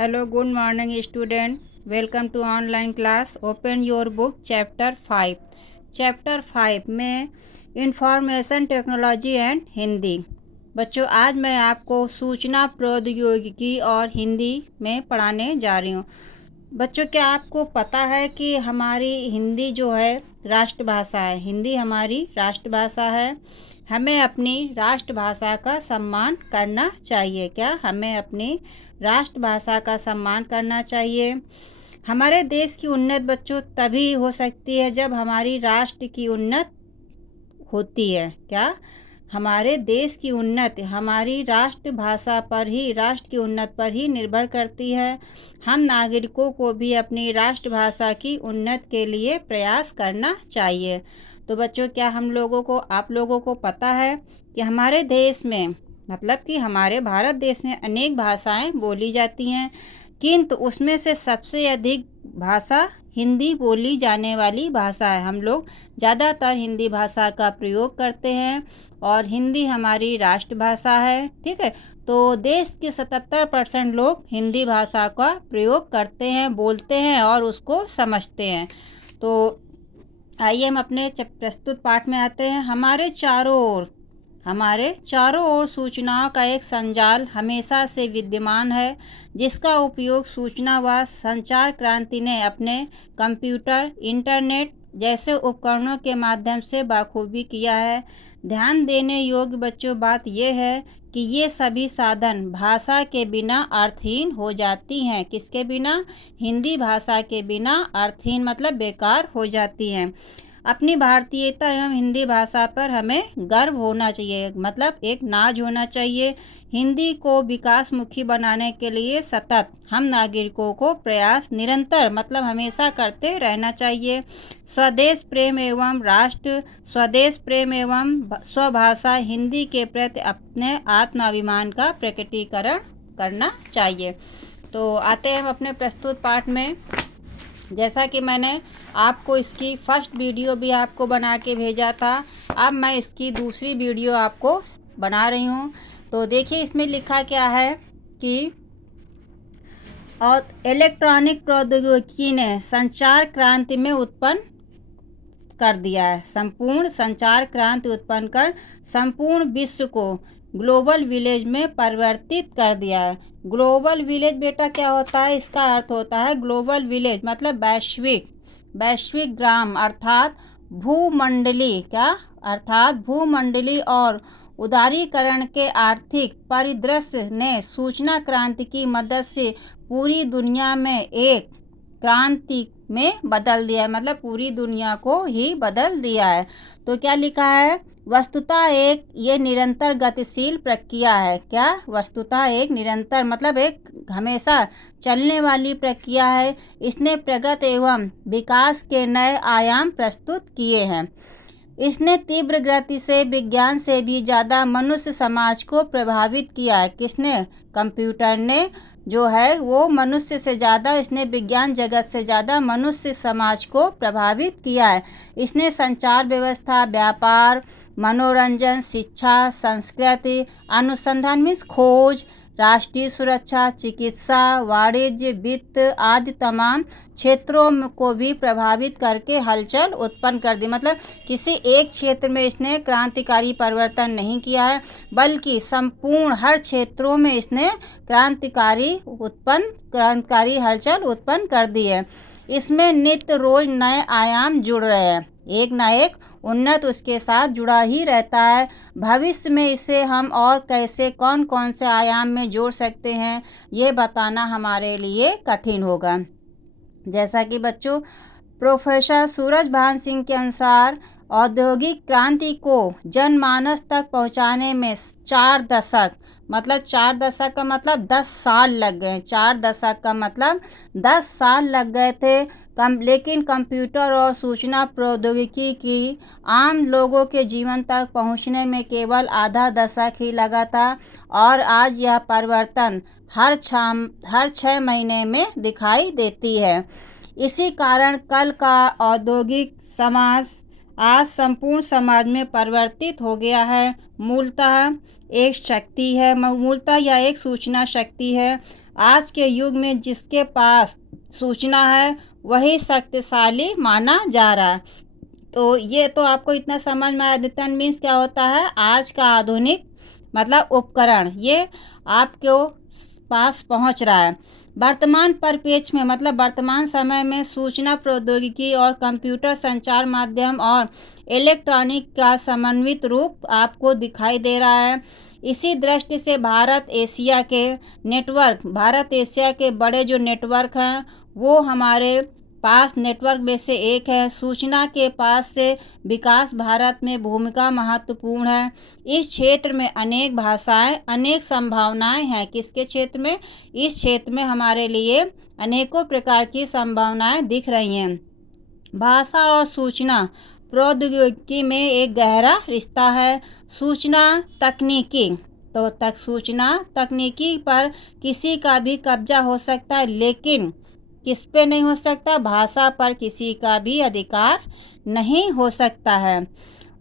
Hello, good morning, student. Welcome to online class. Open your book, chapter 5. Chapter 5 में information technology and Hindi. बच्चों, आज मैं आपको सूचना प्रौद्योगिकी और हिंदी में पढ़ाने जा रही हूँ। बच्चों, क्या आपको पता है कि हमारी हिंदी जो है राष्ट्रभाषा है। हिंदी हमारी राष्ट्रभाषा है। हमें अपनी राष्ट्रभाषा का सम्मान करना चाहिए। क्या हमें अपनी राष्ट्रभाषा का सम्मान करना चाहिए। हमारे देश की उन्नति बच्चों तभी हो सकती है जब हमारी राष्ट्र की उन्नति होती है। क्या हमारे देश की उन्नति हमारी राष्ट्रभाषा पर ही, राष्ट्र की उन्नति पर ही निर्भर करती है। हम नागरिकों को भी अपनी राष्ट्रभाषा की उन्नति के लिए प्रयास करना चाहिए। तो बच्चों, क्या आप लोगों को पता है कि हमारे देश में, मतलब कि हमारे भारत देश में अनेक भाषाएं बोली जाती हैं, किंतु उसमें से सबसे अधिक भाषा हिंदी बोली जाने वाली भाषा है। हम लोग ज़्यादातर हिंदी भाषा का प्रयोग करते हैं और हिंदी हमारी राष्ट्रभाषा है। ठीक है, तो देश के 77% लोग हिंदी भाषा का प्रयोग करते हैं, बोलते हैं और उसको समझते हैं। तो आइए हम अपने प्रस्तुत पाठ में आते हैं। हमारे चारों ओर सूचनाओं का एक संजाल हमेशा से विद्यमान है, जिसका उपयोग सूचना व संचार क्रांति ने अपने कंप्यूटर, इंटरनेट जैसे उपकरणों के माध्यम से बखूबी किया है। ध्यान देने योग्य बच्चों बात यह है कि ये सभी साधन भाषा के बिना अर्थहीन हो जाती हैं। किसके बिना? हिंदी भाषा के बिना अर्थहीन मतलब बेकार हो जाती हैं। अपनी भारतीयता एवं हिंदी भाषा पर हमें गर्व होना चाहिए, मतलब एक नाज होना चाहिए। हिंदी को विकासमुखी बनाने के लिए सतत हम नागरिकों को प्रयास निरंतर मतलब हमेशा करते रहना चाहिए। स्वदेश प्रेम एवं स्वभाषा हिंदी के प्रति अपने आत्माभिमान का प्रकटीकरण करना चाहिए। तो आते हैं हम अपने प्रस्तुत पाठ में। जैसा कि मैंने आपको इसकी फर्स्ट वीडियो भी आपको बना के भेजा था, अब मैं इसकी दूसरी वीडियो आपको बना रही हूँ। तो देखिए इसमें लिखा क्या है कि और इलेक्ट्रॉनिक प्रौद्योगिकी ने संचार क्रांति में उत्पन्न कर दिया है। संपूर्ण संचार क्रांति उत्पन्न कर संपूर्ण विश्व को ग्लोबल विलेज में परिवर्तित कर दिया है। ग्लोबल विलेज बेटा क्या होता है? इसका अर्थ होता है ग्लोबल विलेज मतलब वैश्विक ग्राम अर्थात भूमंडली और उदारीकरण के आर्थिक परिदृश्य ने सूचना क्रांति की मदद से पूरी दुनिया में एक क्रांति में बदल दिया है, मतलब पूरी दुनिया को ही बदल दिया है। तो क्या लिखा है? वस्तुतः ये निरंतर गतिशील प्रक्रिया है। क्या? वस्तुतः एक निरंतर मतलब एक हमेशा चलने वाली प्रक्रिया है। इसने प्रगति एवं विकास के नए आयाम प्रस्तुत किए हैं। इसने तीव्र गति से विज्ञान से भी ज़्यादा मनुष्य समाज को प्रभावित किया है। किसने? कंप्यूटर ने जो है वो मनुष्य से ज़्यादा, इसने विज्ञान जगत से ज़्यादा मनुष्य समाज को प्रभावित किया है। इसने संचार व्यवस्था, व्यापार, मनोरंजन, शिक्षा, संस्कृति, अनुसंधान मीन्स खोज, राष्ट्रीय सुरक्षा, चिकित्सा, वाणिज्य, वित्त आदि तमाम क्षेत्रों को भी प्रभावित करके हलचल उत्पन्न कर दी। मतलब किसी एक क्षेत्र में इसने क्रांतिकारी परिवर्तन नहीं किया है, बल्कि संपूर्ण हर क्षेत्रों में इसने क्रांतिकारी हलचल उत्पन्न कर दी है। इसमें नित्य रोज नए आयाम जुड़ रहे हैं, एक न एक उन्नत उसके साथ जुड़ा ही रहता है। भविष्य में इसे हम और कैसे कौन कौन से आयाम में जोड़ सकते हैं, ये बताना हमारे लिए कठिन होगा। जैसा कि बच्चों प्रोफेसर सूरजभान सिंह के अनुसार औद्योगिक क्रांति को जनमानस तक पहुंचाने में 4 दशक का मतलब 10 साल लग गए। 4 दशक का मतलब 10 साल लग गए थे। लेकिन कंप्यूटर और सूचना प्रौद्योगिकी की आम लोगों के जीवन तक पहुंचने में केवल आधा दशक ही लगा था, और आज यह परिवर्तन हर 6 महीने में दिखाई देती है। इसी कारण कल का औद्योगिक समाज आज संपूर्ण समाज में परिवर्तित हो गया है। मूलतः एक शक्ति है, मूलतः यह एक सूचना शक्ति है। आज के युग में जिसके पास सूचना है वही शक्तिशाली माना जा रहा है। तो ये तो आपको इतना समझ में आया। अद्यतन मीन्स क्या होता है? आज का आधुनिक मतलब उपकरण ये आपके पास पहुंच रहा है। वर्तमान परिप्रेक्ष्य में मतलब वर्तमान समय में सूचना प्रौद्योगिकी और कंप्यूटर संचार माध्यम और इलेक्ट्रॉनिक का समन्वित रूप आपको दिखाई दे रहा है। इसी दृष्टि से भारत एशिया के बड़े जो नेटवर्क हैं वो हमारे पास नेटवर्क में से एक है। सूचना के पास से विकास भारत में भूमिका महत्वपूर्ण है। इस क्षेत्र में अनेक भाषाएं, अनेक संभावनाएं हैं। किसके क्षेत्र में? इस क्षेत्र में हमारे लिए अनेकों प्रकार की संभावनाएं दिख रही हैं। भाषा और सूचना प्रौद्योगिकी में एक गहरा रिश्ता है। सूचना तकनीकी सूचना तकनीकी पर किसी का भी कब्जा हो सकता है, लेकिन किस पे नहीं हो सकता? भाषा पर किसी का भी अधिकार नहीं हो सकता है।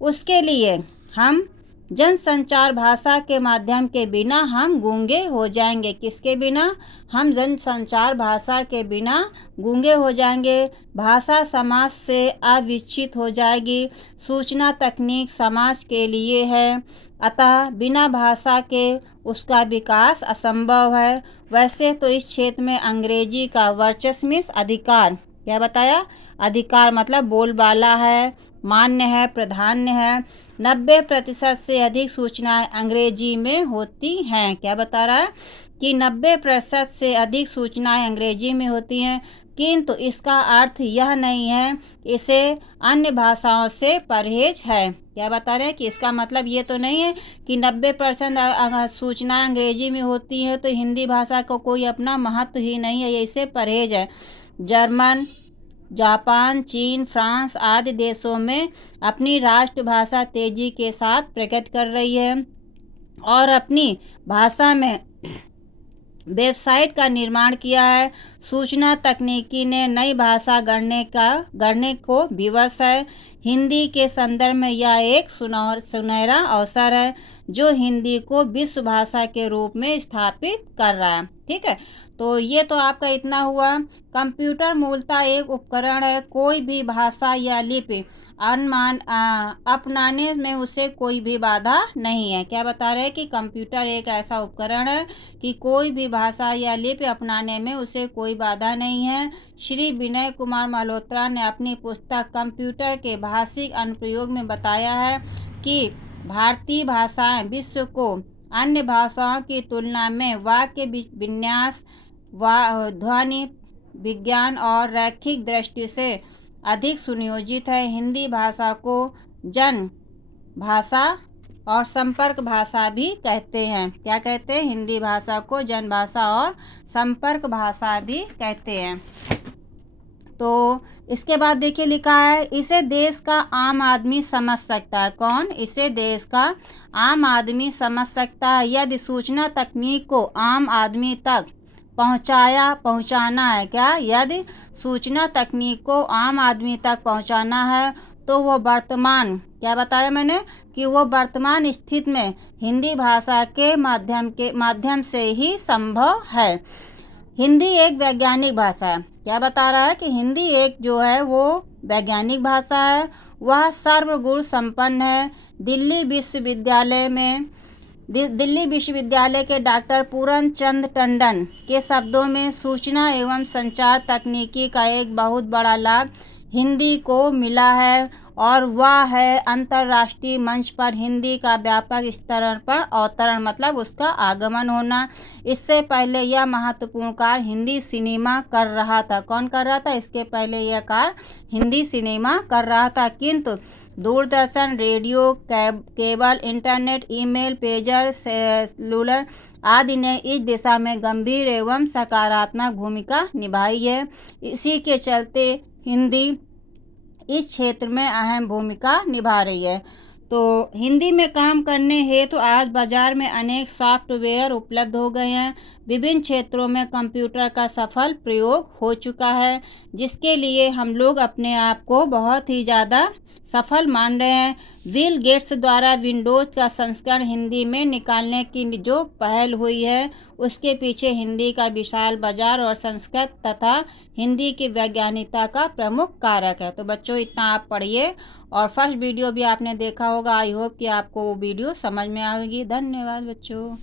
उसके लिए हम जनसंचार भाषा के माध्यम के बिना हम गूंगे हो जाएंगे। किसके बिना? हम जनसंचार भाषा के बिना गूंगे हो जाएंगे। भाषा समाज से अविकसित हो जाएगी। सूचना तकनीक समाज के लिए है, अतः बिना भाषा के उसका विकास असंभव है। वैसे तो इस क्षेत्र में अंग्रेजी का वर्चस्व अधिकार, क्या बताया? अधिकार मतलब बोलबाला है, मान्य है, प्राधान्य है। 90% से अधिक सूचनाएं अंग्रेजी में होती हैं। क्या बता रहा है? कि 90% से अधिक सूचनाएं अंग्रेजी में होती हैं, किंतु इसका अर्थ यह नहीं है इसे अन्य भाषाओं से परहेज है। क्या बता रहे हैं? कि इसका मतलब ये तो नहीं है कि 90% सूचनाएं अंग्रेजी में होती हैं तो हिंदी भाषा को कोई अपना महत्व ही नहीं है, ये इससे परहेज है। जर्मन, जापान, चीन, फ्रांस आदि देशों में अपनी राष्ट्रभाषा तेजी के साथ प्रगति कर रही है और अपनी भाषा में वेबसाइट का निर्माण किया है। सूचना तकनीकी ने नई भाषा गढ़ने को विवश है। हिंदी के संदर्भ में यह एक सुनहरा अवसर है जो हिंदी को विश्व भाषा के रूप में स्थापित कर रहा है। ठीक है, तो ये तो आपका इतना हुआ। कंप्यूटर मूलतः एक उपकरण है। कोई भी भाषा या लिपि अपनाने में उसे कोई भी बाधा नहीं है। क्या बता रहे हैं? कि कंप्यूटर एक ऐसा उपकरण है कि कोई भी भाषा या लिपि अपनाने में उसे कोई बाधा नहीं है। श्री विनय कुमार मल्होत्रा ने अपनी पुस्तक कंप्यूटर के भाषिक अनुप्रयोग में बताया है कि भारतीय भाषाएं विश्व को अन्य भाषाओं की तुलना में वाक्य विन्यास, ध्वनि विज्ञान और रैखिक दृष्टि से अधिक सुनियोजित है। हिंदी भाषा को जन भाषा और संपर्क भाषा भी कहते हैं। क्या कहते हैं? हिंदी भाषा को जन भाषा और संपर्क भाषा भी कहते हैं। तो इसके बाद देखिए लिखा है, इसे देश का आम आदमी समझ सकता है। कौन? इसे देश का आम आदमी समझ सकता है। यदि सूचना तकनीक को आम आदमी तक पहुंचाना है, क्या? यदि सूचना तकनीक को आम आदमी तक पहुंचाना है तो वो वर्तमान, क्या बताया मैंने? कि वो वर्तमान स्थिति में हिंदी भाषा के माध्यम से ही संभव है। हिंदी एक वैज्ञानिक भाषा है। क्या बता रहा है? कि हिंदी एक जो है वो वैज्ञानिक भाषा है। वह सर्वगुण संपन्न है। दिल्ली विश्वविद्यालय के डॉक्टर पूरन चंद टंडन के शब्दों में सूचना एवं संचार तकनीकी का एक बहुत बड़ा लाभ हिंदी को मिला है और वह है अंतर्राष्ट्रीय मंच पर हिंदी का व्यापक स्तर पर अवतरण, मतलब उसका आगमन होना। इससे पहले यह महत्वपूर्ण कार्य हिंदी सिनेमा कर रहा था। कौन कर रहा था? इसके पहले यह कार्य हिंदी सिनेमा कर रहा था, किंतु Doordarshan, radio, cable, internet, email, pager, cellular आदि ने इस दिशा में गंभीर एवं सकारात्मक भूमिका निभाई है। इसी के चलते हिंदी इस क्षेत्र में अहम भूमिका निभा रही है। तो हिंदी में काम करने हेतु आज बाजार में अनेक सॉफ्टवेयर उपलब्ध हो गए हैं। विभिन्न क्षेत्रों में कंप्यूटर का सफल प्रयोग हो चुका है, जिसके लिए हम लोग अपने आप को बहुत ही ज़्यादा सफल मान रहे हैं। बिल गेट्स द्वारा विंडोज़ का संस्करण हिंदी में निकालने की जो पहल हुई है, उसके पीछे हिंदी का विशाल बाजार और संस्कृत तथा हिंदी की वैज्ञानिकता का प्रमुख कारक है। तो बच्चों इतना आप पढ़िए, और फर्स्ट वीडियो भी आपने देखा होगा। आई होप कि आपको वो वीडियो समझ में आएगी। धन्यवाद बच्चों।